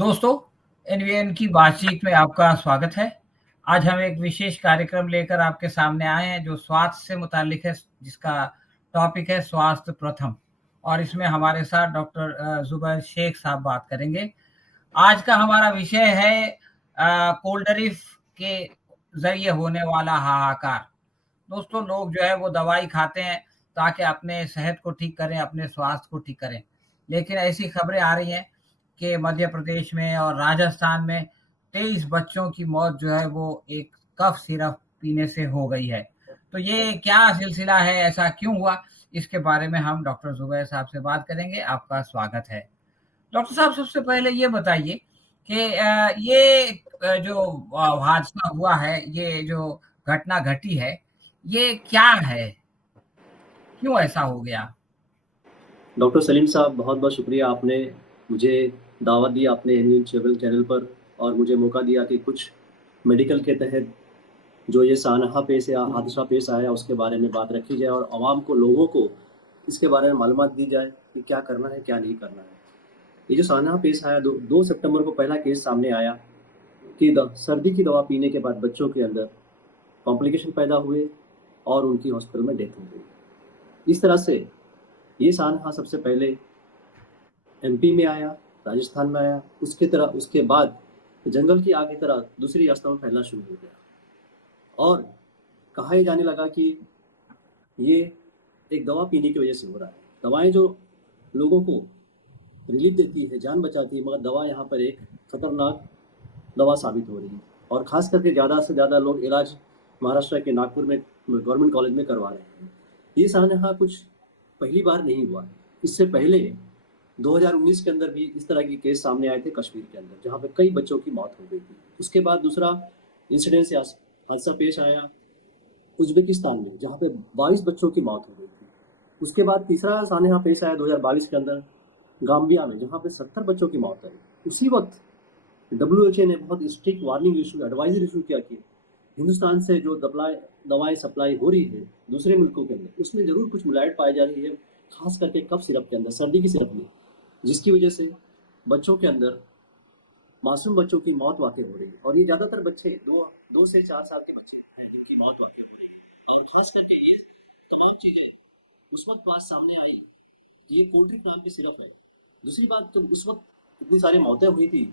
दोस्तों, एनवीएन की बातचीत में आपका स्वागत है। आज हम एक विशेष कार्यक्रम लेकर आपके सामने आए हैं जो स्वास्थ्य से मुताल्लिक है, जिसका टॉपिक है स्वास्थ्य प्रथम। और इसमें हमारे साथ डॉक्टर जुबैर शेख साहब बात करेंगे। आज का हमारा विषय है कोल्डरिफ के जरिए होने वाला हाहाकार। दोस्तों, लोग जो है वो दवाई खाते हैं ताकि अपने सेहत को ठीक करें, अपने स्वास्थ्य को ठीक करें, लेकिन ऐसी खबरें आ रही हैं कि मध्य प्रदेश में और राजस्थान में 23 बच्चों की मौत जो है वो एक कफ सिरप पीने से हो गई है। तो ये क्या सिलसिला है, ऐसा क्यों हुआ? इसके बारे में हम डॉक्टर जुबैर साहब से बात करेंगे। आपका स्वागत है डॉक्टर साहब। सबसे पहले ये बताइए कि ये जो हादसा हुआ है, ये जो घटना घटी है, ये क्या है? क्यों ऐसा हो गया? डॉक्टर सलीम साहब, बहुत बहुत शुक्रिया। आपने मुझे दावत दी आपने एनवीएन ट्रेवल चैनल पर, और मुझे मौका दिया कि कुछ मेडिकल के तहत जो ये सानहा पेश या हादसा पेश आया उसके बारे में बात रखी जाए और आवाम को, लोगों को इसके बारे में मालूमात दी जाए कि क्या करना है क्या नहीं करना है। ये जो सानहा पेश आया, 2 सितंबर को पहला केस सामने आया कि सर्दी की दवा पीने के बाद बच्चों के अंदर कॉम्प्लिकेशन पैदा हुए और उनकी हॉस्पिटल में डेथ हो गई। इस तरह से ये सानहा सबसे पहले एमपी में आया, राजस्थान में आया, उसके बाद जंगल की आग की तरह दूसरी रास्तों में फैलना शुरू हो गया और कहा यह जाने लगा कि ये एक दवा पीने की वजह से हो रहा है। दवाएं जो लोगों को रिलीफ देती है, जान बचाती है, मगर दवा यहाँ पर एक खतरनाक दवा साबित हो रही है और ख़ास करके ज़्यादा से ज़्यादा लोग इलाज महाराष्ट्र के नागपुर में गवर्नमेंट कॉलेज में करवा रहे हैं। ये सानहा कुछ पहली बार नहीं हुआ है। इससे पहले 2019 के अंदर भी इस तरह के केस सामने आए थे कश्मीर के अंदर, जहाँ पे कई बच्चों की मौत हो गई थी। उसके बाद दूसरा इंसिडेंस या हादसा पेश आया उज्बेकिस्तान में, जहाँ पे 22 बच्चों की मौत हो गई थी। उसके बाद तीसरा सानहा पेश आया 2022 के अंदर गाम्बिया में, जहाँ पे 70 बच्चों की मौत आई। उसी वक्त WHO ने बहुत strict warning issue, advisory issue किया कि हिंदुस्तान से जो दवाएं सप्लाई हो रही है दूसरे मुल्कों के अंदर, उसमें ज़रूर कुछ मिलावट पाई जा रही है, खास करके कफ सिरप के अंदर, सर्दी की सिरप में, जिसकी वजह से बच्चों के अंदर, मासूम बच्चों की मौत वाक़ई हो रही है। और ये ज़्यादातर बच्चे 2 से 4 साल के बच्चे हैं जिनकी मौत वाक़ई हो रही है। और ख़ास करके ये तमाम चीज़ें उस वक्त बात सामने आई कि ये कोल्ड ड्रिंक नाम की सिरप है। दूसरी बात, जब उस वक्त इतनी सारी मौतें हुई थी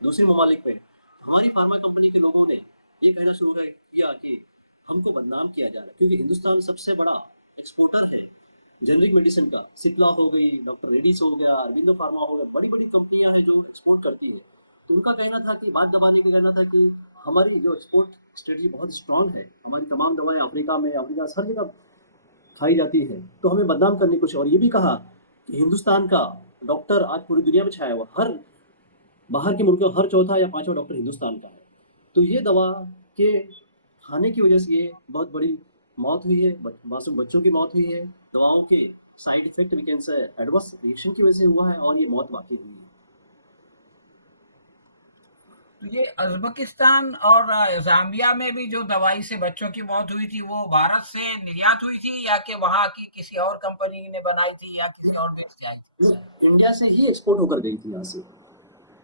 दूसरे ममालिक में, हमारी फार्मा कंपनी के लोगों ने ये कहना शुरू किया कि हमको बदनाम किया जा रहा है, क्योंकि हिंदुस्तान सबसे बड़ा एक्सपोर्टर है जेनरिक मेडिसिन का। सिप्ला हो गई, डॉक्टर रेड्डीज हो गया, अरविंदो फार्मा हो गया, बड़ी बड़ी कंपनियां हैं जो एक्सपोर्ट करती है। तो उनका कहना था कि, बात दबाने का कहना था कि हमारी जो एक्सपोर्ट स्ट्रेटजी बहुत स्ट्रांग है, हमारी तमाम दवाएं अफ्रीका में, अफ्रीका हर जगह खाई जाती है, तो हमें बदनाम करने की कोशिश। और ये भी कहा कि हिंदुस्तान का डॉक्टर आज पूरी दुनिया में छाया हुआ, हर बाहर के मुल्कों हर चौथा या पांचवा डॉक्टर हिंदुस्तान का है। तो ये दवा के खाने की वजह से ये बहुत बड़ी मौत हुई है, मासूम बच्चों की मौत हुई है। दवाओं के side effect, we can say adverse reaction की वजह से हुआ है और ये मौत वाकई हुई है। तो ये उज़्बेकिस्तान और ज़ाम्बिया में भी जो दवाई से बच्चों की मौत हुई थी, वो भारत से निर्यात हुई थी या कि वहाँ की किसी और कंपनी ने बनाई थी या किसी और देश से आई थी? इंडिया से ही एक्सपोर्ट होकर गई थी यहाँ से,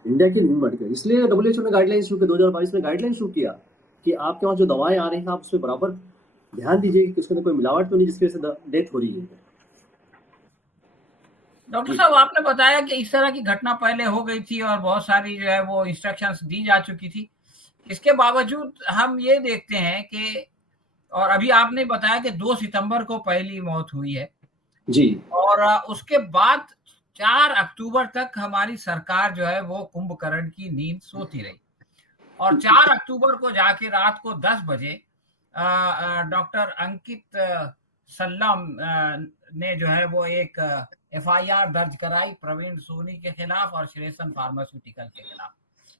इंडिया की नहीं बढ़ गई। इसलिए WHO ने गाइडलाइन शुरू की, 2022 में गाइडलाइन शुरू किया कि आपके वहाँ जो दवाएं आ रही हैं आप उस पर बराबर ध्यान दीजिए कि उसके अंदर कोई मिलावट तो नहीं जिसकी वजह से डेथ हो रही है। डॉक्टर साहब, आपने बताया कि इस तरह की घटना पहले हो गई थी और बहुत सारी जो है वो इंस्ट्रक्शंस दी जा चुकी थी। इसके बावजूद हम ये देखते हैं कि, और अभी आपने बताया कि 2 सितंबर को पहली मौत हुई है जी। और उसके बाद 4 अक्टूबर तक हमारी सरकार जो है वो कुंभकर्ण की नींद सोती रही और 4 अक्टूबर को जाके रात को 10 बजे डॉक्टर अंकित सल्लम ने जो है वो एक एफआईआर दर्ज कराई प्रवीण सोनी के खिलाफ और श्रेयसन फार्मास्यूटिकल के खिलाफ।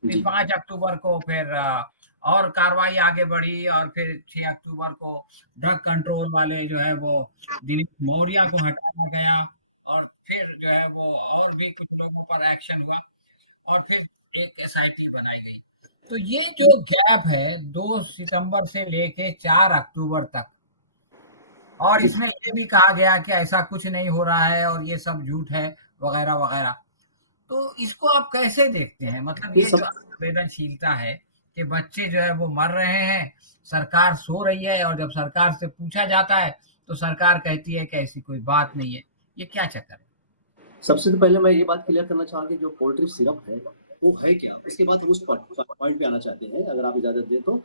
फिर 5 अक्टूबर को फिर और कार्रवाई आगे बढ़ी और फिर 6 अक्टूबर को ड्रग कंट्रोल वाले जो है वो दिनेश मौर्य को हटाया गया और फिर जो है वो और भी कुछ लोगों पर एक्शन हुआ और फिर एक एसआईटी बनाई गई। तो ये जो गैप है 2 सितंबर से लेके 4 अक्टूबर तक, और जी। इसमें ये भी कहा गया कि ऐसा कुछ नहीं हो रहा है और ये सब झूठ है वगैरह वगैरह। तो इसको आप कैसे देखते हैं? मतलब तो ये जो सब संवेदनशीलता है कि बच्चे जो है वो मर रहे हैं, सरकार सो रही है और जब सरकार से पूछा जाता है, तो सरकार कहती है कि ऐसी कोई बात नहीं है। ये क्या चक्कर है? सबसे तो पहले मैं ये बात क्लियर करना चाहूँगा कि जो कोल्ड ड्रिप सिरप है, वो है क्या? उसके बाद हम उस पॉइंट पे आना चाहते हैं, अगर आप इजाज़त दें तो। जी,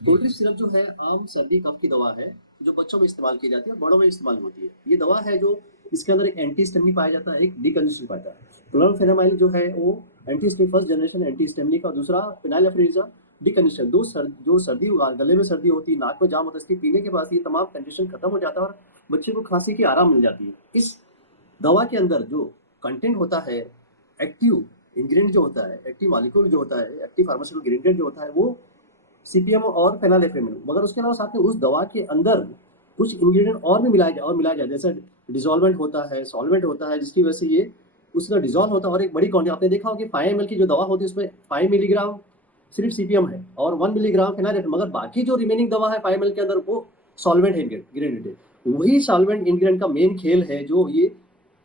कोल्ड ड्रिप सिरप जो है आम सर्दी कफ की दवा है, जो बच्चों में इस्तेमाल की जाती है और बड़ों में इस्तेमाल होती है। ये दवा है जो इसके अंदर एक एंटीहिस्टामिनिक पाया जाता है, एक डिकंजेस्टेंट पाता है। क्लोरामफेनामाइड जो है वो फर्स्ट जनरेशन एंटीहिस्टामिनिक और दूसरा फिनाइलेफ्रेनिजम डिकंजेस्टेंट। जो सर्दी गले में सर्दी होती है, नाक में जाम होता है, इसके पीने के बाद ये तमाम कंजेशन खत्म हो जाता है और बच्चे को खाँसी की आराम मिल जाती है। इस दवा के अंदर जो कंटेंट होता है, एक्टिव इंग्रेडिएंट जो होता है, एक्टिव मॉलिक्यूल जो होता है, एक्टिव फार्मास्यूटिकल इंग्रेडिएंट जो होता है, वो सीपीएम और फेनालेफ्रेमिन। मगर उसके अलावा साथ में उस दवा के अंदर कुछ इंग्रेडिएंट और भी मिलाया जाए, जैसे डिसॉल्वेंट होता है, सॉल्वेंट होता है, जिसकी वजह से ये उसका डिसॉल्व होता है और एक बड़ी क्वांटिटी आपने देखा होगा कि 5 ml की जो दवा होती है उसमें 5 मिलीग्राम सिर्फ सीपीएम है और 1 मिलीग्राम फेनालेफ्रेमिन, मगर बाकी जो रिमेनिंग दवा है 5 ml के अंदर वो सॉल्वेंट इंग्रेडिएंट है। वही सॉल्वेंट इंग्रेडिएंट का मेन खेल है जो ये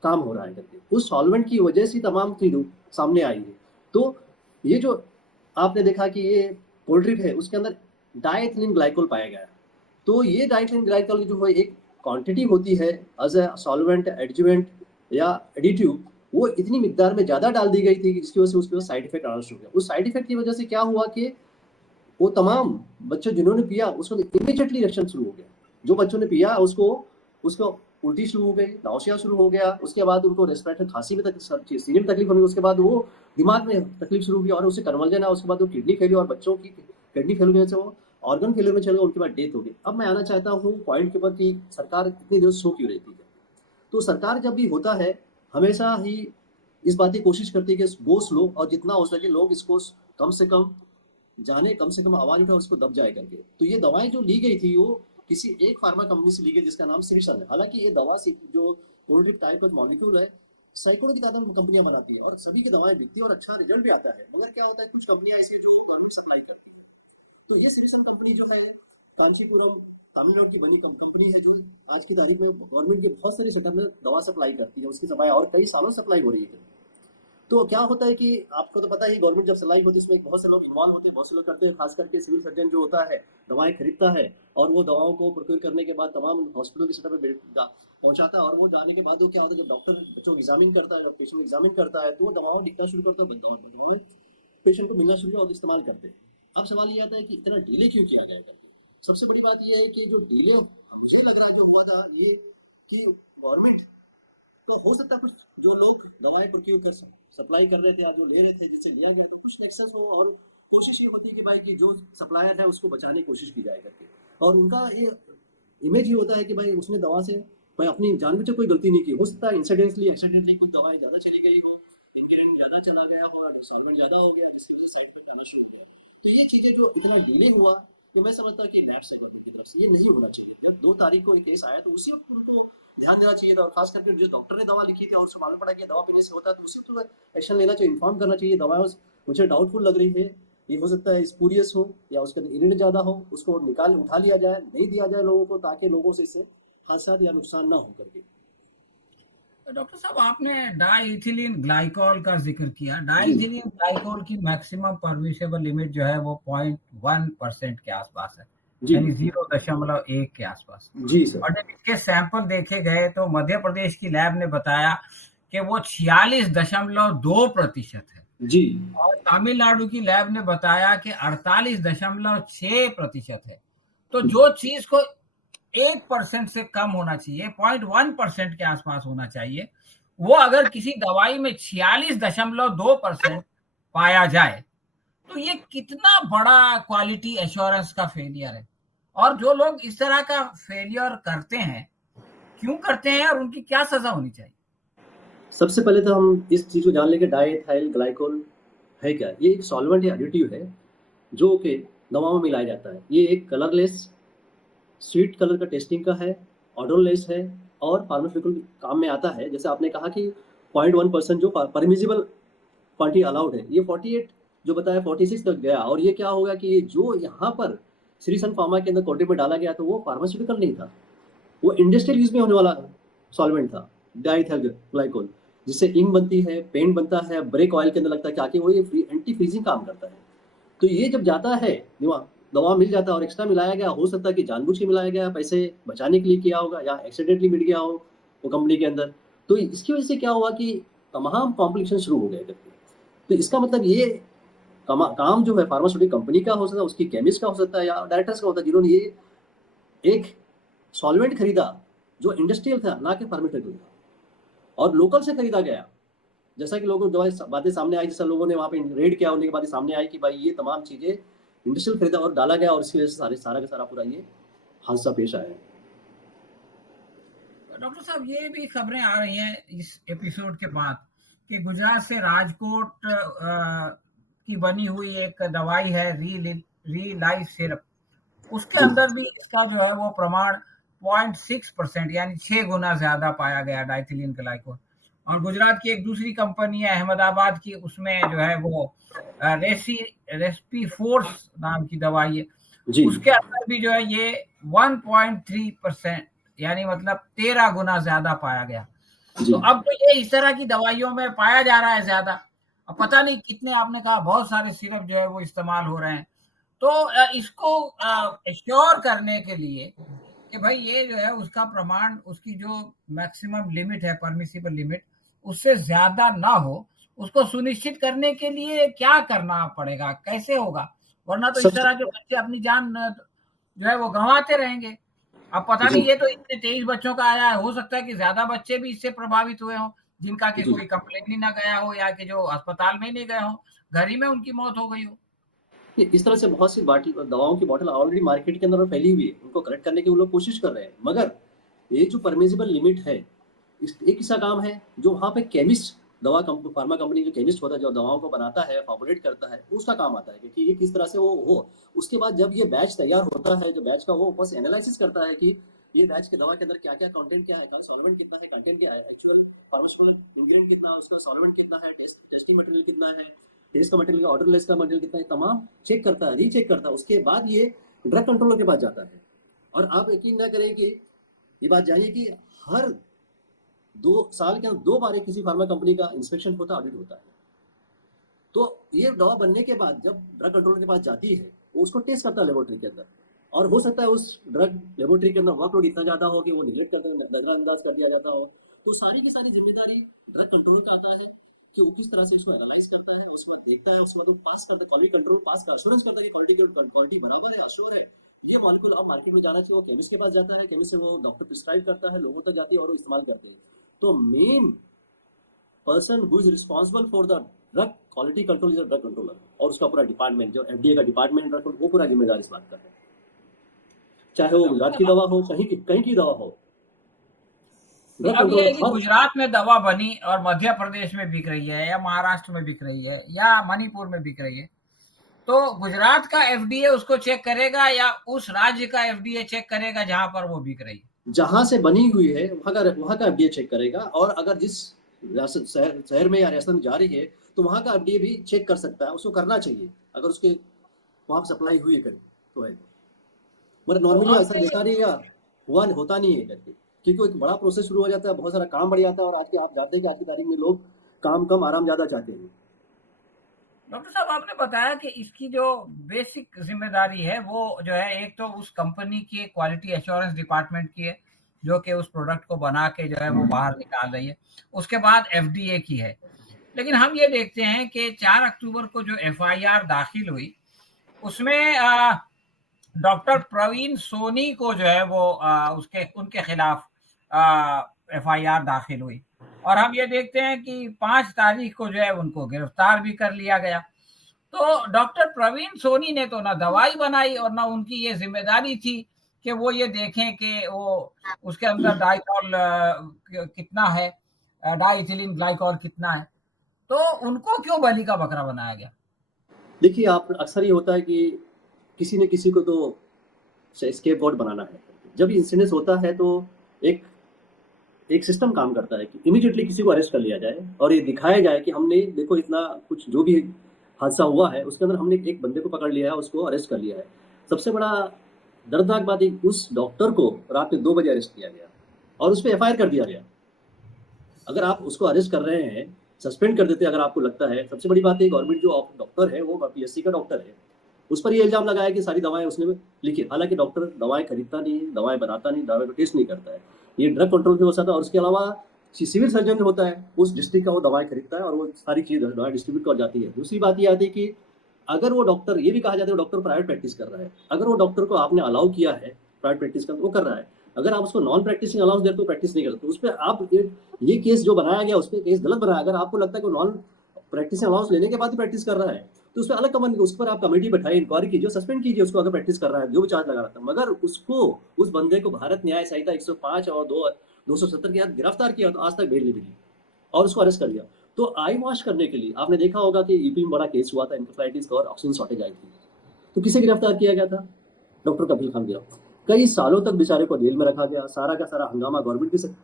काम हो रहा है करके, उस सॉल्वेंट की वजह से तमाम चीज़ों सामने आई है। तो ये जो आपने देखा कि ये कोल्ड ड्रिंक है उसके अंदर डाइथिलीन ग्लाइकोल पाया गया है। तो ये डाइथिलीन ग्लाइकोल जो है एक क्वांटिटी होती है एज अ सॉल्वेंट, एडजुवेंट या एडिटिव, वो इतनी मिकदार में ज़्यादा डाल दी गई थी कि जिसकी वजह से उसके साइड इफेक्ट आना शुरू हो गया। उस साइड इफेक्ट की वजह से क्या हुआ कि वो तमाम बच्चे जिन्होंने पिया उसको इमीडिएटली रिएक्शन शुरू हो गया। जो बच्चों ने पिया उसको उसको उल्टी शुरू हो गई, नाउसिया शुरू हो गया, उसके बाद उनको रेस्पिरेटरी खांसी में सब चीज़ सीने में तकलीफ होने, उसके बाद वो दिमाग में तकलीफ शुरू हुई और उसे कन्वर्जन है, उसके बाद वो किडनी फेलियर और बच्चों की किडनी फेलियर की वजह से वो ऑर्गन फेलियर में चले गए, उनके बाद डेथ हो गई। अब मैं आना चाहता हूँ पॉइंट के ऊपर कि सरकार इतनी देर सो क्यों रहती है। तो सरकार जब भी होता है हमेशा ही इस बात की कोशिश करती है कि गो स्लो और जितना हो सके लोग इसको कम से कम जाने, कम से कम आवाज उठाए उसको दब जाए करके। तो ये दवाएं जो ली गई थी वो किसी एक फार्मा कंपनी से ली गई जिसका नाम सिरिसन है। हालांकि ये दवा जो कोल्ड ड्रिप टाइप का मॉलिक्यूल है सैकड़ों की तादाद में कंपनियां बनाती है और सभी की दवाएं बिकती है और अच्छा रिजल्ट भी आता है, मगर क्या होता है कुछ कंपनियां ऐसी है जो गवर्नमेंट सप्लाई करती है। तो ये सिरिसन कंपनी जो है कांचीपुरम तमिलनाडु की बनी कंपनी है जो आज की तारीख में गवर्नमेंट के बहुत सारी सेटअप में दवा सप्लाई करती है, उसकी सप्लाई और कई सालों से सप्लाई हो रही है। तो क्या होता है कि आपको तो पता ही गवर्नमेंट जब सलाई होती है उसमें बहुत से लोग इन्वॉल्व होते हैं, बहुत से लोग करते हैं, खास करके सिविल सर्जन जो होता है दवाएं खरीदता है और वो दवाओं को प्रोक्योर करने के बाद तमाम हॉस्पिटल के सेटअप में पहुंचाता है और वो जाने के बाद वो क्या होता है जब डॉक्टर बच्चों को एग्जामिन करता है, जब पेशेंट को एग्जामिन करता है तो वो दवाओं लिखना शुरू करता है, दवाएं पेशेंट को मिलना शुरू किया और इस्तेमाल करते हैं। अब सवाल ये आता है कि इतना डिले क्यों किया गया करके। सबसे बड़ी बात यह है कि जो डिले मुझे लग रहा है जो हुआ था ये कि गवर्नमेंट तो हो सकता है कुछ जो लोग दवाएं प्रोक्योर कर सप्लाई कर रहे थे या जो ले रहे थे जिनसे लिया गया तो कुछ नेक्सस हो और कोशिश ये होती है कि भाई कि जो सप्लायर है उसको बचाने की कोशिश की जाए करके। और उनका ये इमेज ये होता है कि भाई उसने दवा से भाई अपनी जानबूझकर कोई गलती नहीं की, हो सकता है इंसिडेंटली एक्सीडेंटली कुछ दवाएं ज़्यादा चली गई हो, इंग्रेडिएंट ज़्यादा चला गया हो या सॉल्वेंट ज़्यादा हो गया जिसकी वजह से साइड इफेक्ट आना शुरू हो गया। तो ये चीज़ें जो इतना डिले हुआ ये मैं समझता हूँ कि लैप्स है गवर्नमेंट की तरफ से, ये नहीं होना चाहिए। जब 2 तारीख को एक केस आया तो उसी वक्त उनको ध्यान देना चाहिए था और खास करके जिस डॉक्टर ने दवा लिखी थी और उसको मालूम पड़ा कि दवा पीने से होता है तो उसी वक्त एक्शन लेना चाहिए, इन्फॉर्म करना चाहिए। दवा मुझे डाउटफुल लग रही है, ये हो सकता है स्पूरियस हो या उसके अंदर इरिटेंट ज़्यादा हो, उसको निकाल उठा लिया जाए, नहीं दिया जाए लोगों को ताकि लोगों से इससे हादसा या नुकसान ना हो करके। तो डॉक्टर साहब आपने डाइइथिलीन ग्लाइकॉल का जिक्र किया। जी डाइइथिलीन ग्लाइकॉल की मैक्सिमम परमिसेबल लिमिट जो है वो 0.1% के आसपास है, जी यानी 0.1 के आसपास। जी सर। और जब इसके सैंपल देखे गए तो मध्य प्रदेश की लैब ने बताया कि वो 46.2% है जी और तमिलनाडु की लैब ने बताया कि 48.6% है। तो जो चीज को 1% से कम होना चाहिए, 0.1% के आसपास होना चाहिए, वो अगर किसी दवाई में 46.2% पाया जाए तो ये कितना बड़ा क्वालिटी एश्योरेंस का फेलियर है। और जो लोग इस तरह का फेलियर करते हैं, क्यों करते हैं और उनकी क्या सजा होनी चाहिए? सबसे पहले तो हम इस चीज़ को जान लें कि डाइएथाइल ग्लाइकोल है क्या। ये एक सॉल्वेंट या एडिटिव है जो कि दवाओं में मिलाया जाता है। ये एक कलरलेस स्वीट कलर का टेस्टिंग का है, ऑडरलेस है और फार्मास्यूटिकल काम में आता है। जैसे आपने कहा कि 0.1% जो परमिजिबल क्वांटिटी अलाउड है, ये 48 जो बताया 46 तक गया। और ये क्या होगा कि ये जो यहाँ पर श्रीसन फार्मा के अंदर क्वांटिटी में डाला गया तो वो फार्मास्यूटिकल नहीं था, वो इंडस्ट्रियल यूज में होने वाला सॉल्वेंट था, डाइथाइल ग्लाइकोल। जिससे इंक बनती है, पेंट बनता है, ब्रेक ऑयल के अंदर लगता है कि आके वो ये एंटी फ्रीजिंग काम करता है। तो ये जब जाता है दवा मिल जाता है और एक्स्ट्रा मिलाया गया, हो सकता है कि जानबूझ के मिलाया गया, पैसे बचाने के लिए किया होगा या एक्सीडेंटली मिल गया हो वो कंपनी के अंदर। तो इसकी वजह से क्या हुआ कि तमाम कॉम्प्लिकेशन शुरू हो गए करके। तो इसका मतलब ये काम जो है फार्मास्यूटिकल कंपनी का हो सकता है, उसकी केमिस्ट का हो सकता है या डायरेक्टर्स का होता है, जिन्होंने ये एक सॉल्वेंट खरीदा जो इंडस्ट्रियल था ना कि फार्मास्यूटिकल था, और लोकल से खरीदा गया। जैसा कि लोगों जो बातें सामने आई, जैसा लोगों ने वहाँ पे रेड किया, होने के बाद सामने आई कि भाई ये तमाम चीज़ें इंडस्ट्रियल खरीदा और डाला गया, और इसकी वजह से सारा का सारा पूरा ये हादसा पेश आया है। डॉक्टर साहब, ये भी खबरें आ रही हैं इस एपिसोड के बाद कि गुजरात से राजकोट की बनी हुई एक दवाई है री लाइफ सिरप, उसके अंदर भी इसका जो है वो प्रमाण 0.6% यानी 6 गुना ज्यादा पाया गया डाइथिलीन ग्लाइकोल। और गुजरात की एक दूसरी कंपनी है अहमदाबाद की, उसमें जो है वो रेस्पी फोर्स नाम की दवाई है, उसके अंदर भी जो है ये 1.3% यानी मतलब 13 गुना ज्यादा पाया गया। तो अब तो ये इस तरह की दवाइयों में पाया जा रहा है ज्यादा। अब पता नहीं कितने, आपने कहा बहुत सारे सिरप जो है वो इस्तेमाल हो रहे हैं। तो इसको एश्योर करने के लिए कि भाई ये जो है उसका प्रमाण, उसकी जो मैक्सिमम लिमिट है, परमिसिबल लिमिट, उससे ज्यादा ना हो, उसको सुनिश्चित करने के लिए क्या करना पड़ेगा, कैसे होगा? वरना तो इस तरह के बच्चे अपनी जान जो है वो गंवाते रहेंगे। अब पता नहीं, ये तो इतने 23 बच्चों का आया है, हो सकता है कि ज्यादा बच्चे भी इससे प्रभावित हुए हों, जिनका कि कोई कंप्लेन ही ना गया हो या कि जो अस्पताल में ही नहीं गए हों, घर ही में उनकी मौत हो गई हो। इस तरह से बहुत सी दवाओं की बॉटल ऑलरेडी मार्केट के अंदर फैली हुई है, उनको करेक्ट करने की वो लोग कोशिश कर रहे हैं। मगर ये जो परमिसिबल लिमिट है, एक ऐसा काम है जो वहाँ पे केमिस्ट, फार्मा कंपनी जो केमिस्ट होता है, जो दवाओं को बनाता है, फॉर्मुलेट करता है, उसका काम आता है कि ये किस तरह से वो हो। उसके बाद जब ये बैच तैयार होता है, जो बैच का वो बस एनालिसिस करता है कि ये बैच की दवा के अंदर क्या क्या कंटेंट क्या है, सॉल्वेंट कितना है, कंटेंट क्या है, एक्चुअल फार्मास्यूटिकल इंग्रेडिएंट कितना है, उसका सॉल्वेंट कितना है, टेस्टिंग मटेरियल कितना है, टेस्ट का मटेरियल, ऑर्डर लेस का मटेरियल कितना है, तमाम चेक करता है, रीचेक करता है। उसके बाद ये ड्रग कंट्रोलर के पास जाता है। और आप यकीन ना करें कि ये बात जानिए कि हर 2 साल के अंदर 2 बार किसी फार्मा कंपनी का इंस्पेक्शन होता है, ऑडिट होता है। तो ये दवा बनने के बाद जब ड्रग कंट्रोलर के पास जाती है, वो उसको टेस्ट करता है लेबोरेटरी के अंदर, और हो सकता है उस ड्रग लेबोरेटरी के अंदर वर्कलोड इतना ज़्यादा हो कि वो निगलेक्ट कर नजरअंदाज कर दिया जाता हो। तो सारी की सारी जिम्मेदारी ड्रग कंट्रोलर का आता है कि वो किस तरह से उसको एनालाइज करता है, उसके बाद देखता है, उसके बाद वो पास करता है, क्वालिटी कंट्रोल पास का अश्योरेंस करता है कि क्वालिटी बराबर है, अश्योर है, ये मॉलिक्यूल अब मार्केट में जाना चाहिए। वो केमिस्ट के पास जाता है, केमिस्ट से वो डॉक्टर प्रिस्क्राइब करता है, लोगों तक जाती है और वो इस्तेमाल करते हैं। तो main person who is responsible for the drug quality control is a drug controller, और उसका पूरा डिपार्टमेंट जो एफडीए का डिपार्टमेंट ड्रग, वो पूरा जिम्मेदार इस बात का है, चाहे वो गुजरात की दवा हो, कहीं की दवा हो। अब ये है कि गुजरात में दवा बनी और मध्य प्रदेश में बिक रही है या महाराष्ट्र में बिक रही है या मणिपुर में बिक रही है, तो गुजरात का एफडीए उसको चेक करेगा या उस राज्य का एफडीए चेक करेगा जहां पर वो बिक रही है? जहां से बनी हुई है वहां का एफडीए चेक करेगा, और अगर जिस शहर में या रियासत में जा रही है तो वहां का एफडीए भी चेक कर सकता है, उसको करना चाहिए अगर उसके वहां सप्लाई हुई करें तो है। मतलब नॉर्मली ऐसा देखा नहीं या होता नहीं है करके, क्योंकि एक बड़ा प्रोसेस शुरू हो जाता है, बहुत सारा काम बढ़ जाता है, और आज के आप जानते हैं कि आज की तारीख में लोग काम कम आराम ज्यादा चाहते हैं। डॉक्टर साहब, आपने बताया कि इसकी जो बेसिक जिम्मेदारी है वो जो है, एक तो उस कंपनी की क्वालिटी एश्योरेंस डिपार्टमेंट की है जो कि उस प्रोडक्ट को बना के जो है वो बाहर निकाल रही है, उसके बाद एफडीए की है। लेकिन हम ये देखते हैं कि 4 अक्टूबर को जो एफआईआर दाखिल हुई, उसमें डॉक्टर प्रवीण सोनी को जो है वो उनके खिलाफ एफआईआर दाखिल हुई, और हम ये देखते हैं कि 5 तारीख को जो है उनको गिरफ्तार भी कर लिया गया। तो डॉक्टर प्रवीण सोनी ने तो ना दवाई बनाई और ना उनकी ये जिम्मेदारी थी कि वो ये देखें कि वो उसके अंदर डाइथॉल कितना है, डाइथिलीन ग्लाइकॉल कितना है, तो उनको क्यों बलि का बकरा बनाया गया? देखिए, आप अक्सर ये होता है कि किसी न किसी को तो स्केपगोट बनाना है। जब इंसिडेंस होता है तो एक सिस्टम काम करता है कि इमीडिएटली किसी को अरेस्ट कर लिया जाए और ये दिखाया जाए कि हमने देखो इतना कुछ जो भी हादसा हुआ है उसके अंदर हमने एक बंदे को पकड़ लिया है, उसको अरेस्ट कर लिया है। सबसे बड़ा दर्दनाक बात है, उस डॉक्टर को रात में 2 बजे अरेस्ट किया गया और उस पर एफआईआर कर दिया गया। अगर आप उसको अरेस्ट कर रहे हैं, सस्पेंड कर देते अगर आपको लगता है, सबसे बड़ी बात है गवर्नमेंट जो डॉक्टर है वो पीएससी का डॉक्टर है, उस पर ये इल्जाम लगाया कि सारी दवाएं उसने लिखी, हालांकि डॉक्टर दवाएं खरीदता नहीं है, दवाएं बनाता नहीं, दवाएं को टेस्ट नहीं करता है, ये ड्रग कंट्रोल पे हो सकता है। और उसके अलावा सिविल सर्जन होता है उस डिस्ट्रिक्ट का, वो दवाएं खरीदता है और वो सारी चीज दवाएं डिस्ट्रीब्यूट कर जाती है। दूसरी बात ये आती है कि अगर वो डॉक्टर, ये भी कहा जाता है डॉक्टर प्राइवेट प्रैक्टिस कर रहा है, अगर वो डॉक्टर को आपने अलाउ किया है प्राइवेट प्रैक्टिस का, वो कर रहा है, अगर आप उसको नॉन प्रैक्टिसिंग अलाउंस देते तो प्रैक्टिस नहीं करते, उस पर आप ये केस जो बनाया गया उस पर केस गलत बनाया। अगर आपको लगता है कि नॉन प्रैक्टिसिंग अलाउंस लेने के बाद ही प्रैक्टिस कर रहा है तो उस पर अलग कमेंट, उस पर आप कमेटी बैठाई, इंक्वायरी कीजिए, सस्पेंड कीजिए उसको अगर प्रैक्टिस कर रहा है, जो भी चार्ज लगा रहा था। मगर उसको, उस बंदे को भारत न्याय संहिता 105 और 270 के तहत गिरफ्तार किया तो आज तक बेल नहीं मिली और उसको अरेस्ट कर लिया। तो आई वॉश करने के लिए आपने देखा होगा कि यूपी में बड़ा केस हुआ था इंसेफेलाइटिस का और ऑक्सीजन शॉर्टेज आई थी, तो किसे गिरफ्तार किया गया था? डॉक्टर कपिल खान गिरफ्तार। कई सालों तक बेचारे को जेल में रखा गया, सारा का सारा हंगामा गवर्नमेंट की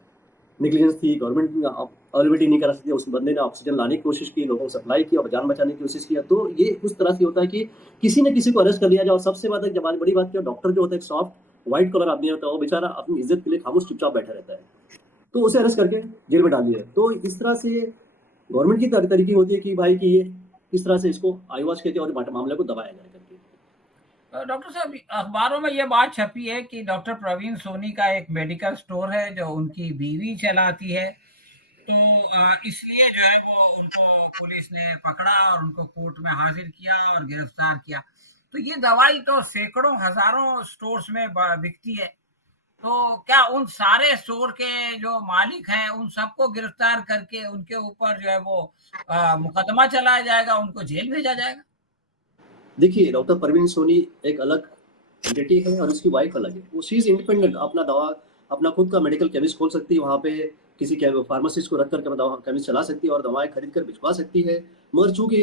निगलिजेंस थी, गवर्नमेंट अवेलेबिलिटी नहीं करा सकती, उस बंदे ने ऑक्सीजन लाने की कोशिश की, लोगों को सप्लाई की और जान बचाने की कोशिश किया। तो ये उस तरह से होता है कि किसी न किसी को अरेस्ट कर लिया जाए। और सबसे बड़ी बात क्या, डॉक्टर जो होता है एक सॉफ्ट व्हाइट कलर आदमी होता है, वो बेचारा अपनी इज्जत के लिए खामोश चुपचाप बैठा रहता है, तो उसे अरेस्ट करके जेल में डाल दिया। तो इस तरह से गवर्नमेंट की तरीके होती है कि भाई कि ये किस तरह से इसको आईवॉश करके और मामले को दबाया जाए करके। डॉक्टर साहब, अखबारों में ये बात छपी है कि डॉक्टर प्रवीण सोनी का एक मेडिकल स्टोर है जो उनकी बीवी चलाती है, तो इसलिए जो है वो उनको पुलिस ने पकड़ा और उनको कोर्ट में हाजिर किया और गिरफ्तार किया। तो ये दवाई तो सैकड़ों हजारों स्टोर्स में बिकती है, तो क्या उन सारे स्टोर के जो मालिक हैं उन सबको गिरफ्तार करके उनके ऊपर जो है वो मुकदमा चलाया जाएगा, उनको जेल भेजा जाएगा? देखिए, डॉक्टर परवीन सोनी एक अलग एंटिटी है और उसकी वाइफ अलग है। वो शी इज इंडिपेंडेंट, अपना दवा, अपना खुद का मेडिकल केमिस्ट खोल सकती है, वहाँ पे किसी फार्मासिस्ट को रख कर दवा केमिस्ट चला सकती है और दवाएं खरीद कर भिजवा सकती है। मगर चूंकि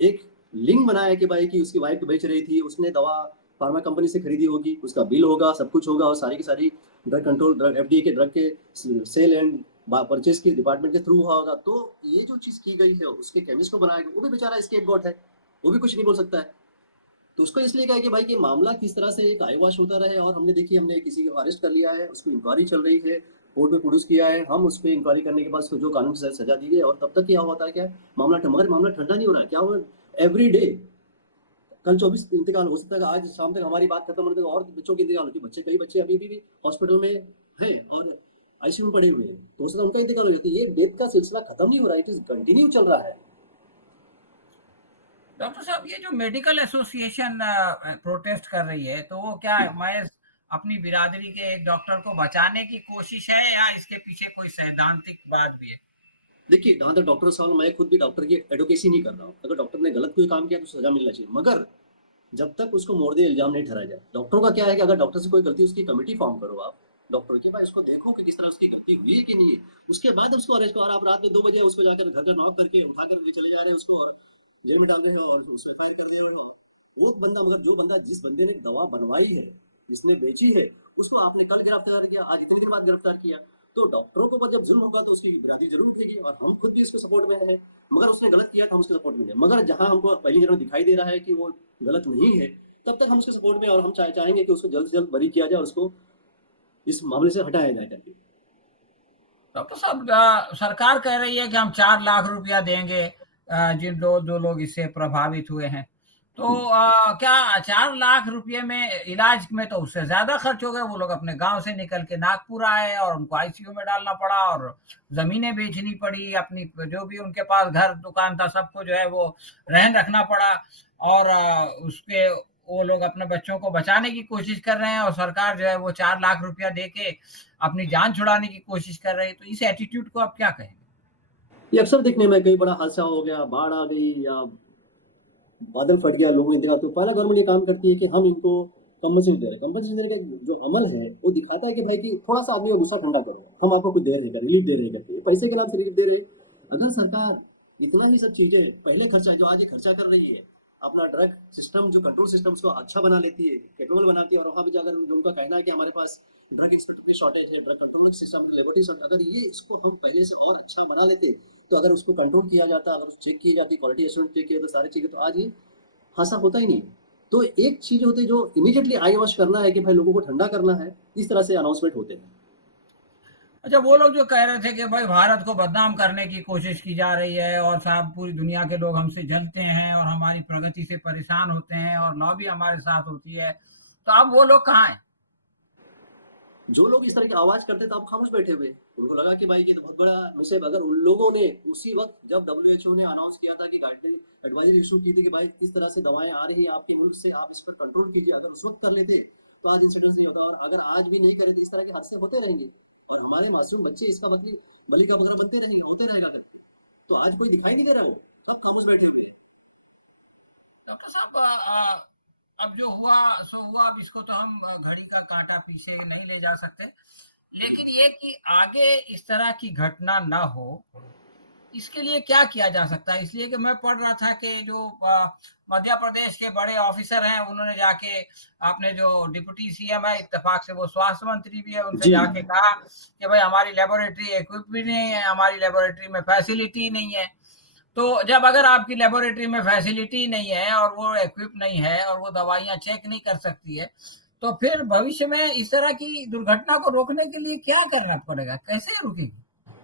एक लिंक बनाया कि भाई कि उसकी वाइफ बेच रही थी, उसने दवा फार्मा कंपनी से खरीदी होगी, उसका बिल होगा, सब कुछ होगा और सारी की सारी ड्रग कंट्रोल, ड्रग एफडीए के ड्रग के सेल एंड परचेज के डिपार्टमेंट के थ्रू हुआ होगा। तो ये जो चीज की गई है उसके केमिस्ट को बनाया गया, वो भी बेचारा स्केपगोट है, वो भी कुछ नहीं बोल सकता है। तो उसको इसलिए कहा कि भाई कि मामला किस तरह से एक आईवॉश होता रहे। और हमने देखी, हमने किसी को अरेस्ट कर लिया है, उसकी इंक्वायरी चल रही है, कोर्ट में प्रोड्यूस किया है, हम उस पर इंक्वायरी करने के बाद उसको जो कानून से सजा दी गई और तब तक क्या हुआ था, क्या मामला, मगर मामला ठंडा नहीं हो रहा है, क्या हुआ एवरी डे कल 24 इंतकाल हो सकता है, आज शाम तक हमारी बात खत्म होने तक और बच्चों की इंतकाल होती है। बच्चे, कई बच्चे अभी भी हॉस्पिटल में हैं और आईसीयू में पड़े हुए हैं, तो हो सकता है उनका इंतकाल हो जाता है। ये डेथ का सिलसिला खत्म नहीं हो रहा है, इट इज कंटिन्यू चल रहा है। डॉक्टर साहब, ये जो मेडिकल एसोसिएशन प्रोटेस्ट कर रही है, तो वो क्या महज अपनी बिरादरी के एक डॉक्टर को बचाने की कोशिश है या इसके पीछे कोई सैद्धांतिक बात भी है? देखिए, जहाँ तक डॉक्टर साहब, मैं खुद भी डॉक्टर की एडवोकेसी नहीं कर रहा हूँ। अगर डॉक्टर ने गलत कोई काम किया तो सजा मिलना चाहिए, मगर जब तक उसको मोर्दे इल्जाम नहीं ठहराया जाए। डॉक्टरों का क्या है कि अगर डॉक्टर से कोई गलती, उसकी कमेटी फॉर्म करो आप डॉक्टर के, भाई उसको देखो कि किस तरह उसकी गलती हुई है कि नहीं है, उसके बाद उसको अरेस्ट करो। और आप रात में 2 बजे उसको जाकर घर का नॉक करके उठा कर चले जा रहे हैं उसको और जेल में डाल रहे हो और उसको एफ कर दे रहे हो। वो बंदा, मगर जो बंदा, जिस बंदे ने दवा बनवाई है, जिसने बेची है, उसको आपने कल गिरफ्तार किया, आज इतने दिन बाद गिरफ्तार किया। तो डॉक्टरों के ऊपर जब जुल्म होगा तो उसकी बिरादरी जरूर उठेगी और हम खुद भी उसके सपोर्ट में हैं। मगर उसने गलत किया तो हम उसके सपोर्ट में हैं। मगर जहां हमको पहली नजर में दिखाई दे रहा है कि वो गलत नहीं है, तब तक हम उसके सपोर्ट में और हम चाहेंगे कि उसको जल्द से जल्द बरी किया जाए और उसको इस मामले से हटाया जाए करके। डॉक्टर साहब, सरकार कह रही है कि हम 4 लाख रुपया देंगे जिन जो लोग इससे प्रभावित हुए हैं, तो क्या 4 लाख रुपये में इलाज में तो उससे ज्यादा खर्च हो गए? वो लोग अपने गांव से निकल के नागपुर आए और उनको आईसीयू में डालना पड़ा और जमीनें बेचनी पड़ी, अपनी जो भी उनके पास घर दुकान था सबको जो है वो रहन रखना पड़ा, और उसके वो लोग अपने बच्चों को बचाने की कोशिश कर रहे हैं और सरकार जो है वो 4 लाख रुपया दे के अपनी जान छुड़ाने की कोशिश कर रहे हैं। तो इस एटीट्यूड को आप क्या कहेंगे? ये अक्सर देखने में, कई बड़ा हादसा हो गया, बाढ़ आ गई या बादल फट गया, लोगों को इंतकाल, तो पहला गवर्नमेंट ये काम करती है कि हम इनको कंपनसेशन दे रहे हैं। कंपनसेशन देने का जो अमल है वो दिखाता है कि भाई कि थोड़ा सा आदमी का गुस्सा ठंडा करो, हम आपको कुछ दे रहे हैं, रिलीफ दे रहे हैं करके, पैसे के नाम से रिलीफ दे रहे हैं। अगर सरकार इतना ही सब चीजें पहले खर्चा, जो आज ये खर्चा कर रही है, अपना ड्रग सिस्टम, जो कंट्रोल सिस्टम, उसको अच्छा बना लेती है, कैपेबल बनाती है, और वहां पे जाकर जो उनका कहना है कि हमारे पास ड्रग इंस्पेक्टर की शॉर्टेज है, drug control system, laboratory shortage, अगर ये इसको हम पहले से और अच्छा बना लेते, तो अगर उसको कंट्रोल किया जाता, अगर उसको चेक की जाती, क्वालिटी एश्योरेंस चेक किया, तो सारी चीजें, तो आज ये हादसा होता ही नहीं। तो एक चीज होती है जो इमीडिएटली आई वॉश करना है कि भाई लोगों को ठंडा करना है, इस तरह से अनाउंसमेंट होते हैं। अच्छा, वो लोग जो कह रहे थे कि भाई भारत को बदनाम करने की कोशिश की जा रही है और साहब पूरी दुनिया के लोग हमसे जलते हैं और हमारी प्रगति से परेशान होते हैं और लॉबी हमारे साथ होती है, तो अब वो लोग कहाँ हैं? जो लोग इस तरह की आवाज करते थे, अब खामोश बैठे हुए। उनको लगा कि भाई ये तो बहुत बड़ा मिसहैप। अगर उन लोगों ने उसी वक्त जब डब्ल्यूएचओ ने अनाउंस किया था कि गाइडलाइन एडवाइजरी इशू की थी कि भाई इस तरह से दवाएं आ रही हैं आपके मुल्क से, आप इस पर कंट्रोल कीजिए, अगर उस वक्त कर लेते तो आज इंसिडेंस नहीं होता। और अगर आज भी नहीं करे तो इस तरह के हादसे होते रहेंगे और हमारे मासूम बच्चे इसका बलि का बकरा बनते रहेंगे, होते रहेगा करके। तो आज कोई दिखाई नहीं दे रहा, वो सब खामोश बैठे हुए हैं। डॉक्टर साहब, अब जो हुआ सो हुआ, अब इसको तो हम घड़ी का कांटा पीछे नहीं ले जा सकते, जी। लेकिन ये कि आगे इस तरह की घटना ना हो, इसके लिए क्या किया जा सकता है? इसलिए कि मैं पढ़ रहा था कि जो मध्य प्रदेश के बड़े ऑफिसर हैं, उन्होंने जाके अपने जो डिप्टी सीएम है, इत्तेफाक से वो स्वास्थ्य मंत्री भी है, उनसे जी। जाके कहा कि भाई हमारी लेबोरेटरी इक्विप भी नहीं है, हमारी लेबोरेटरी में फैसिलिटी नहीं है। तो जब अगर आपकी लेबोरेटरी में फैसिलिटी नहीं है और वो इक्विप नहीं है और वो दवाइयाँ चेक नहीं कर सकती है, तो फिर भविष्य में इस तरह की दुर्घटना को रोकने के लिए क्या करना पड़ेगा? कैसे रुकेगी?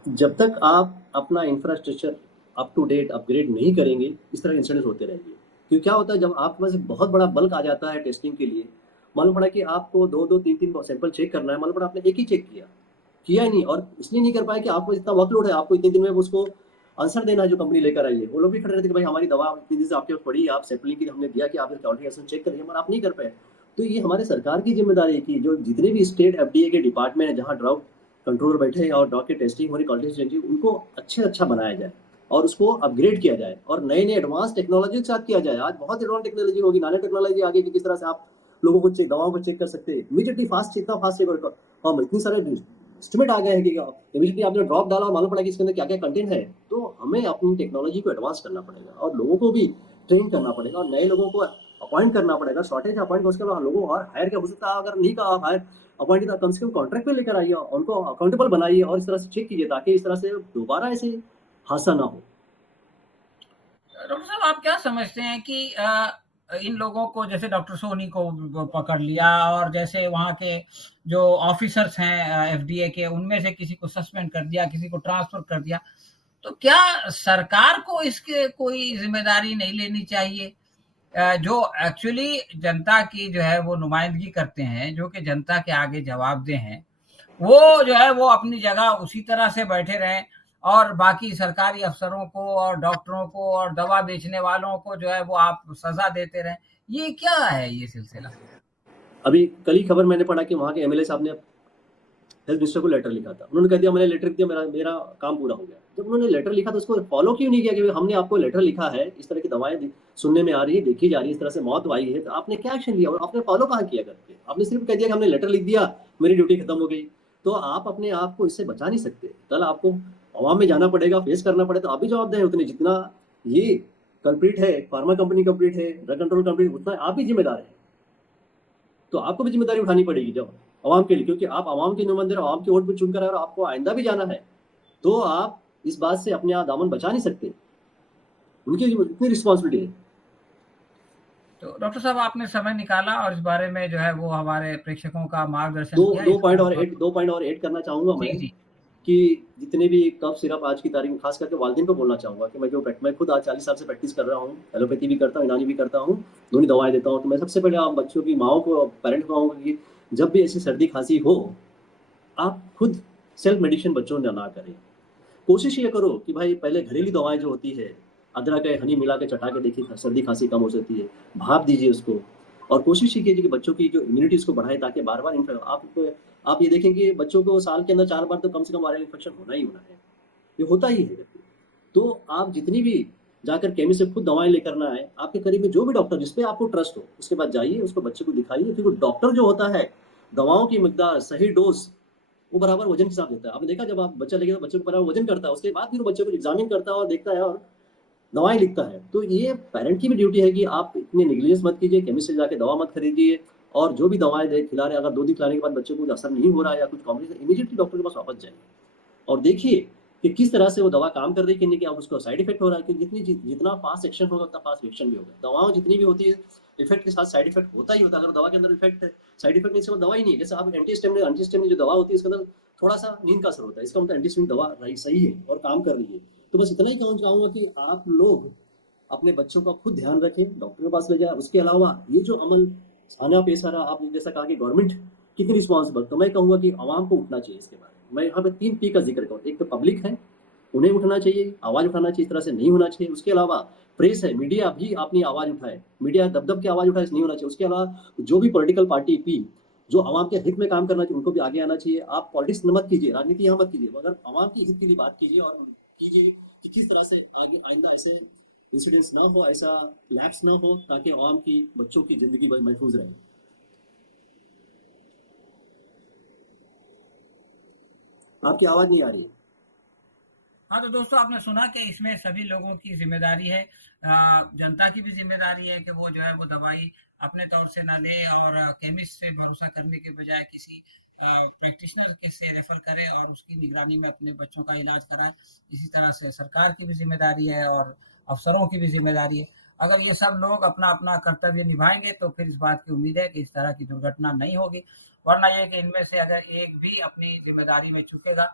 जब तक आप अपना infrastructure up to date upgrade नहीं करेंगे, इस तरह इंसिडेंट होते रहेंगे। क्योंकि क्या होता है, जब आपके पास एक बहुत बड़ा बल्क आ जाता है टेस्टिंग के लिए, मालूम पड़ा कि आपको 2-2, 3-3 सैंपल चेक करना है, मालूम पड़ा आपने एक ही चेक किया ही नहीं। और इसलिए नहीं कर पाया कि आपको इतना वर्कलोड है, आपको इतने दिन में उसको आंसर देना है जो कंपनी लेकर आई है। वो लोग भी खड़े रहते कि भाई हमारी दवा इतने दिन से आपके पास पड़ी है, आप सैंपलिंग की हमने दिया कि आप क्वालिटी एसेंस चेक करिए, मगर आप नहीं कर पाए। तो ये हमारे सरकार की जिम्मेदारी है कि जो जितने भी स्टेट एफडीए के डिपार्टमेंट है, जहाँ ड्रग कंट्रोलर बैठे हैं और ड्रग की टेस्टिंग हो रही, क्वालिटी एजेंसी, उनको अच्छे अच्छा बनाया जाए और उसको अपग्रेड किया जाए और नए नए एडवांस टेक्नोलॉजी के साथ किया जाए। आज बहुत एडवांस टेक्नोलॉजी होगी, नानो टेक्नोलॉजी आगे कि किस तरह से आप लोगों को चेक, दवाओं को चेक कर सकते हैं इमीडिएटली, फास्ट, इतना फास्ट चेक। हम इतनी सारे इंस्ट्रूमेंट आ गए हैं कि इमीडिएटली आपने ड्रॉप डाला और मालूम पड़ा कि इसके अंदर क्या क्या कंटेंट है। तो हमें अपनी टेक्नोलॉजी को एडवांस करना पड़ेगा और लोगों को भी ट्रेन करना पड़ेगा और नए लोगों को अपॉइंट करना पड़ेगा। शॉर्टेज अपॉइंट, उसके बाद लोगों और हायर क्या हो सकता है, अगर नहीं कहा हायर अपॉइंट, कम से कम कॉन्ट्रैक्ट पे लेकर आइए, उनको अकाउंटेबल बनाइए और इस तरह से चेक कीजिए ताकि इस तरह से दोबारा ऐसे हादसा ना हो। डॉक्टर साहब, आप क्या समझते हैं कि इन लोगों को, जैसे डॉक्टर सोनी को पकड़ लिया और जैसे वहाँ के जो ऑफिसर्स हैं एफडीए के, उनमें से किसी को सस्पेंड कर दिया, किसी को ट्रांसफर कर दिया, तो क्या सरकार को इसके कोई जिम्मेदारी नहीं लेनी चाहिए? जो एक्चुअली जनता की जो है वो नुमाइंदगी करते हैं, जो कि जनता के आगे जवाबदेह हैं, वो जो है वो अपनी जगह उसी तरह से बैठे रहें और बाकी सरकारी अफसरों को और डॉक्टरों को और दवा बेचने वालों को जो है वो आप सजा देते रहें। ये क्या है ये सिलसिला? अभी कल ही खबर मैंने पढ़ा कि वहाँ के एमएलए साहब ने हेल्थ मिनिस्टर को लेटर लिखा था। उन्होंने कह दिया मैंने लेटर लिख दिया, मेरा मेरा काम पूरा हो गया। जब उन्होंने लेटर लिखा तो उसको फॉलो क्यों नहीं किया कि हमने आपको लेटर लिखा है, इस तरह की दवाएं सुनने में आ रही है, देखी जा रही है, इस तरह से मौत आई है, तो आपने क्या एक्शन लिया और आपने फॉलो कहाँ किया करके? आपने सिर्फ कह दिया कि हमने लेटर लिख दिया, मेरी ड्यूटी खत्म हो गई। तो आप अपने आप को इससे बचा नहीं सकते। कल आपको अवाम में जाना पड़ेगा, फेस करना पड़ेगा, तो आप भी जवाबदेह हैं उतने। जितना ये कल्प्रिट है, फार्मा कंपनी कल्प्रिट है, ड्रग कंट्रोल कंपनी, उतना आप भी जिम्मेदार है। तो आपको भी जिम्मेदारी उठानी पड़ेगी जब आवाम के लिए, क्योंकि आप आवाम के नुमाइंदे, आवाम की वोट भी चुनकर आए और आपको आइंदा भी जाना है। तो आप इस बात से अपने आप दामन बचा नहीं सकते, उनकी इतनी रिस्पॉन्सिबिलिटी है। तो डॉक्टर साहब, आपने समय निकाला और इस बारे में जो है वो हमारे प्रेक्षकों का मार्गदर्शन दो किया, दो इसका पॉइंट मैं और बहुत ऐड दो पॉइंट और ऐड करना चाहूंगा जी, मैं जी। कि जितने भी कफ सिरप आज की तारीख में, खास करके वालिदैन को बोलना चाहूंगा कि मैं खुद आज 40 साल से प्रैक्टिस कर रहा हूँ, एलोपैथी भी करता हूँ, यूनानी भी करता हूँ, दोनों दवाएं देता हूँ। तो मैं सबसे पहले आप बच्चों की माओ को, पेरेंट को कहूँगा कि जब भी ऐसी सर्दी खांसी हो, आप खुद सेल्फ मेडिसिन बच्चों ने ना करें। कोशिश ये करो कि भाई पहले घरेलू दवाएं जो होती है, अदरक है, हनी मिला के चटा के देखिए, सर्दी खांसी कम हो सकती है। भाप दीजिए उसको और कोशिश ये कीजिए कि बच्चों की जो इम्यूनिटी उसको बढ़ाए ताकि बार बार आप ये देखें कि बच्चों को साल के अंदर 4 बार तो कम से कम वायरल इन्फेक्शन होना ही होना है, ये होता ही है करके। तो आप जितनी भी जाकर केमिस्ट से खुद दवाएं लेकर ना आए, आपके करीब में जो भी डॉक्टर जिसपे आपको ट्रस्ट हो उसके पास जाइए, उसको बच्चे को दिखाइए। क्योंकि डॉक्टर जो होता है, दवाओं की मिकदार, सही डोज वो बराबर वजन के हिसाब देता है। आपने देखा जब आप बच्चा लेके तो बच्चे को बराबर वजन करता है, उसके बाद फिर वो बच्चे को एग्जामिन करता है और देखता है और दवाएं लिखता है। तो ये पेरेंट की भी ड्यूटी है कि आप इतनी निगलिजेंस मत कीजिए, केमिस्ट से जाके दवा मत खरीदिए और जो भी दवाएं दे खिला रहे हैं, अगर 2 दिन खिलाने के बाद बच्चे को असर नहीं हो रहा है या कुछ कॉम्प्लिकेशन, इमीडिएटली डॉक्टर के पास वापस जाइए और देखिए कि किस तरह से वो दवा काम कर रही है कि नहीं, कि आप उसको साइड इफेक्ट हो रहा है। कि जितना फास्ट एक्शन होगा उतना फास्ट रिएक्शन भी होगा। दवाओं जितनी भी होती है, इफेक्ट के साथ साइड इफेक्ट होता ही होता है। अगर दवा के अंदर इफेक्ट है, साइड इफेक्ट नहीं से वो दवा ही नहीं है। जैसे आप एंटीस्टेमिन जो दवा होती है उसके अंदर थोड़ा सा नींद का असर होता है, इसका मतलब एंटीहिस्टामिन दवा सही है और काम कर रही है। तो बस इतना ही चाहूंगा कि आप लोग अपने बच्चों का खुद ध्यान रखें, डॉक्टर के पास ले जाए। उसके अलावा ये जो अमल साना पेश आ रहा, आपने जैसा कहा कि गवर्नमेंट कितनी रिस्पॉन्सिबल, तो मैं कहूँगा कि आवाम को उठना चाहिए इसके बारे में। मैं यहाँ पे 3 पी का जिक्र करूँ, एक तो पब्लिक है, उन्हें उठना चाहिए, आवाज़ उठाना चाहिए, इस तरह से नहीं होना चाहिए। उसके अलावा प्रेस है, मीडिया भी अपनी आवाज़ उठाए, मीडिया दब के आवाज़ उठाए, नहीं होना चाहिए। उसके अलावा जो भी पॉलिटिकल पार्टी पी जो आवाम के हित में काम करना चाहिए, उनको भी आगे आना चाहिए। आप पॉलिटिक्स मत कीजिए, राजनीति यहाँ मत कीजिए, मगर आवाम के हित के लिए बात कीजिए और कीजिए कि किस तरह से आगे आइंदा ऐसे इंसिडेंट्स ना हो, ऐसा लैप्स ना हो, ताकि आवाम की बच्चों की जिंदगी महफूज रहे। आपकी आवाज नहीं आ रही है। हाँ, तो दोस्तों आपने सुना कि इसमें सभी लोगों की जिम्मेदारी है, जनता की भी जिम्मेदारी है कि वो जो है वो दवाई अपने तौर से ना ले और केमिस्ट से भरोसा करने के बजाय किसी प्रैक्टिशनर के से रेफर करे और उसकी निगरानी में अपने बच्चों का इलाज कराए। इसी तरह से सरकार की भी जिम्मेदारी है और अफसरों की भी जिम्मेदारी है। अगर ये सब लोग अपना अपना कर्तव्य निभाएंगे तो फिर इस बात की उम्मीद है कि इस तरह की दुर्घटना नहीं होगी, वरना यह कि इनमें से अगर एक भी अपनी जिम्मेदारी में चूकेगा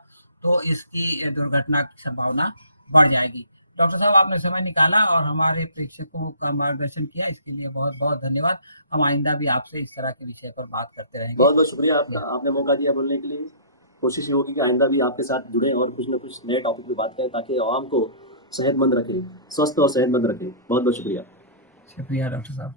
तो इसकी दुर्घटना की संभावना बढ़ जाएगी। डॉक्टर साहब आपने समय निकाला और हमारे प्रेक्षकों का मार्गदर्शन किया, इसके लिए बहुत-बहुत धन्यवाद। हम आइंदा भी आपसे इस तरह के विषय पर बात करते रहेंगे। बहुत-बहुत शुक्रिया आपका, आपने मौका दिया बोलने के लिए। कोशिश ये होगी कि आइंदा भी आपके साथ जुड़े और कुछ न कुछ नए टॉपिक पे बात करें, ताकि आवाम को सेहतमंद रखें, स्वस्थ और सेहतमंद रखें। बहुत-बहुत शुक्रिया। शुक्रिया डॉक्टर साहब।